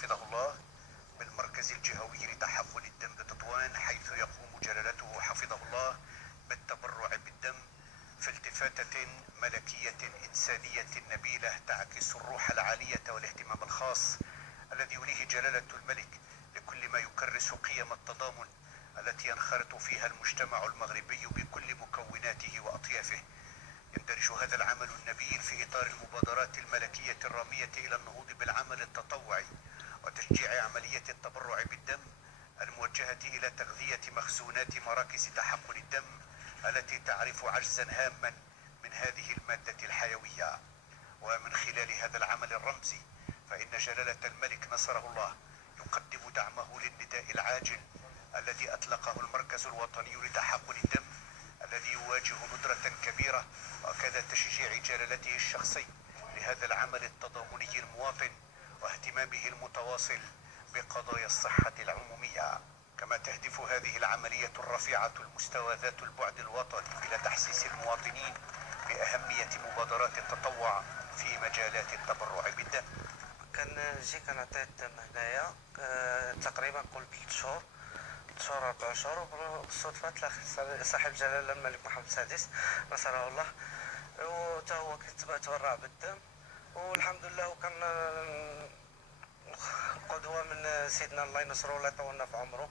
حفظه الله بالمركز الجهوي لتحقن الدم بتطوان، حيث يقوم جلالته حفظه الله بالتبرع بالدم في التفاتة ملكية إنسانية نبيلة تعكس الروح العالية والاهتمام الخاص الذي يوليه جلالة الملك لكل ما يكرس قيم التضامن التي ينخرط فيها المجتمع المغربي بكل مكوناته وأطيافه. يندرج هذا العمل النبيل في إطار المبادرات الملكية الرامية إلى النهوض بالعمل التطوعي وتشجيع عملية التبرع بالدم الموجهة إلى تغذية مخزونات مراكز تحقن الدم التي تعرف عجزا هاما من هذه المادة الحيوية. ومن خلال هذا العمل الرمزي فإن جلالة الملك نصره الله يقدم دعمه للنداء العاجل الذي أطلقه المركز الوطني لتحقن الدم، الذي يواجه ندرة كبيرة، وكذا تشجيع جلالته الشخصي لهذا العمل التضامني المواطن واهتمامه المتواصل بقضايا الصحة العمومية. كما تهدف هذه العملية الرفيعة المستوى ذات البعد الوطني إلى تحسيس المواطنين بأهمية مبادرات التطوع في مجالات التبرع بالدم. كنجي كنعطي الدم هنايا تقريبا كل 3 شهور 4 شهور، وبالصدفة تلاقيت صاحب الجلالة الملك محمد السادس نصره الله، وتا هو كيتبرع بالدم، والحمد لله. وكان قدوة من سيدنا الله ينصره ولا يطولنا في عمره.